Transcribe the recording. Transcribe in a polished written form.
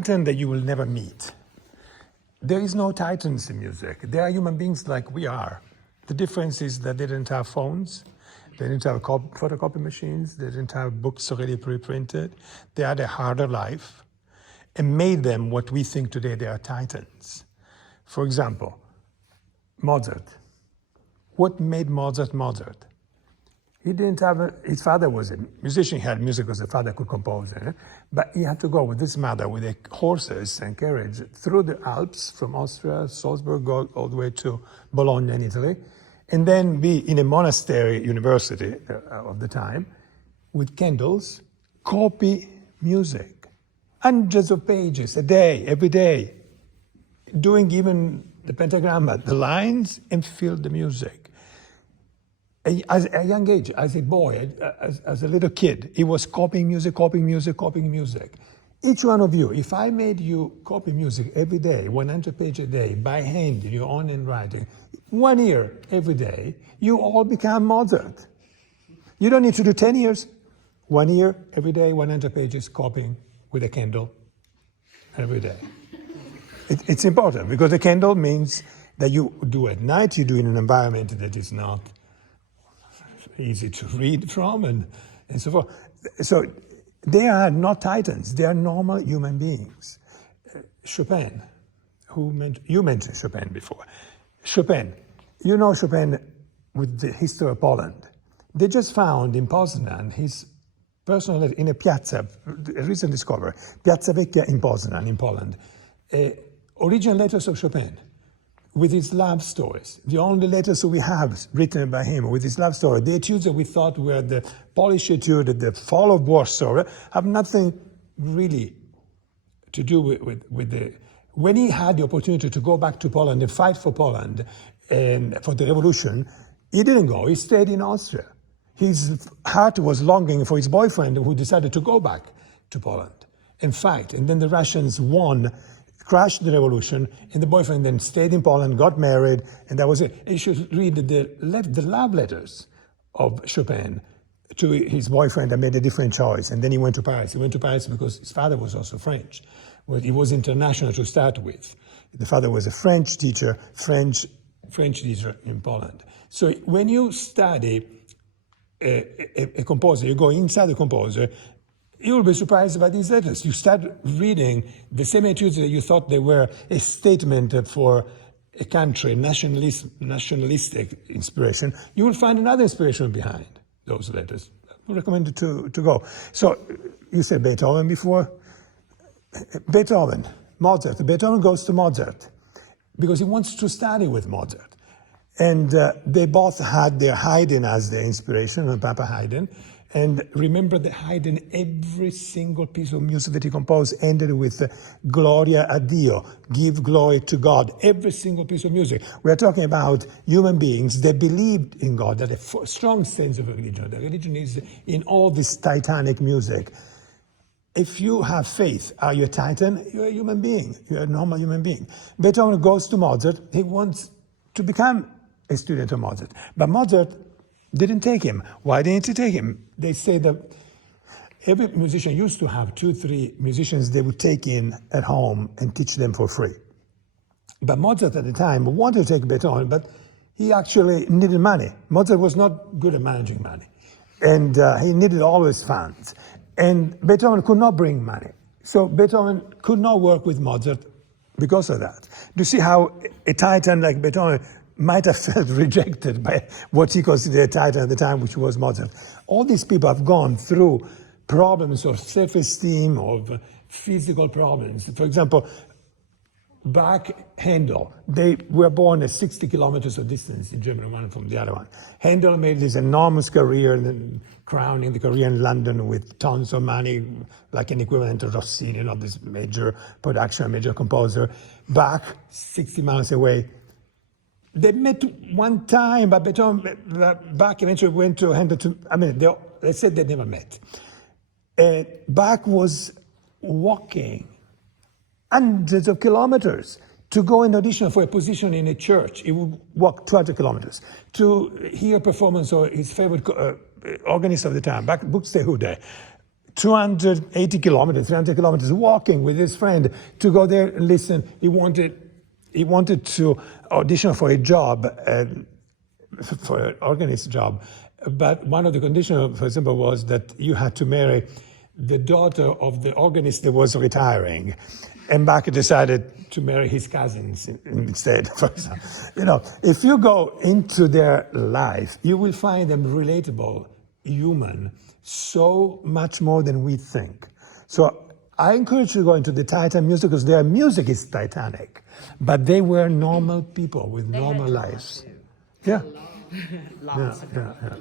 Titan that you will never meet. There is no titans in music. They are human beings like we are. The difference is that they didn't have phones, they didn't have photocopy machines, they didn't have books already pre-printed. They had a harder life and made them what we think today they are titans. For example, Mozart. What made Mozart Mozart? He didn't have his father was a musician, he had music because the father could compose, but he had to go with his mother with the horses and carriage through the Alps from Austria, Salzburg, all the way to Bologna in Italy, and then be in a monastery university of the time with candles, copy music, hundreds of pages a day, every day, doing even the pentagramma, the lines, and feel the music. At a young age, as a boy, as a little kid, he was copying music, copying music, copying music. Each one of you, if I made you copy music every day, 100 pages a day, by hand, in your own handwriting, 1 year every day, you all become Mozart. You don't need to do 10 years. 1 year, every day, 100 pages, copying with a candle, every day. It's important, because the candle means that you do at night, you do in an environment that is not easy to read from, and so forth. So they are not titans, they are normal human beings. Chopin, you mentioned Chopin before. Chopin, you know Chopin with the history of Poland. They just found in Poznan his personal letter in a piazza, a recent discovery, Piazza Vecchia in Poznan, in Poland, original letters of Chopin, with his love stories. The only letters we have written by him with his love story. The etudes that we thought were the Polish etude, the fall of Warsaw, have nothing really to do with the... When he had the opportunity to go back to Poland and fight for Poland and for the revolution, he didn't go, he stayed in Austria. His heart was longing for his boyfriend who decided to go back to Poland and fight. And then the Russians won, crashed the revolution, and the boyfriend then stayed in Poland, got married, and that was it. You should read the love letters of Chopin to his boyfriend that made a different choice, and then he went to Paris. He went to Paris because his father was also French. Well, he was international to start with. The father was a French teacher, French teacher in Poland. So when you study a composer, you go inside the composer, you will be surprised by these letters. You start reading the same etudes that you thought they were a statement for a country, nationalistic inspiration. You will find another inspiration behind those letters. I would recommend it to go. So you said Beethoven before. Beethoven, Mozart. Beethoven goes to Mozart because he wants to study with Mozart. And they both had their Haydn as their inspiration, Papa Haydn. And remember that Haydn, every single piece of music that he composed ended with Gloria a Dio, give glory to God. Every single piece of music. We are talking about human beings that believed in God, that had a strong sense of religion. The religion is in all this titanic music. If you have faith, are you a titan? You're a human being. You're a normal human being. Beethoven goes to Mozart. He wants to become a student of Mozart. But Mozart didn't take him. Why didn't he take him? They say that every musician used to have 2-3 musicians they would take in at home and teach them for free. But Mozart at the time wanted to take Beethoven, but he actually needed money. Mozart was not good at managing money. And he needed always funds. And Beethoven could not bring money. So Beethoven could not work with Mozart because of that. Do you see how a titan like Beethoven might have felt rejected by what he considered a titan at the time, which was Mozart. All these people have gone through problems of self-esteem, of physical problems. For example, Bach, Handel, they were born at 60 kilometers of distance in Germany, one from the other one. Handel made this enormous career, and then crowning the career in London with tons of money, like an equivalent of Rossini, not this major production, major composer. Bach, 60 miles away. They met one time, but Bach eventually went to Handel. They said they never met. Bach was walking hundreds of kilometers to go and audition for a position in a church. He would walk 200 kilometers to hear a performance of his favorite organist of the time, Buxtehude. 280 kilometers, 300 kilometers, walking with his friend to go there and listen. He wanted to audition for a job, for an organist job, but one of the conditions, for example, was that you had to marry the daughter of the organist that was retiring. And Bach decided to marry his cousins instead, for example. You know, if you go into their life, you will find them relatable, human, so much more than we think. So I encourage you to go into the Titan music because their music is titanic, but they were normal people with normal lives. Yeah. Lots of Yeah.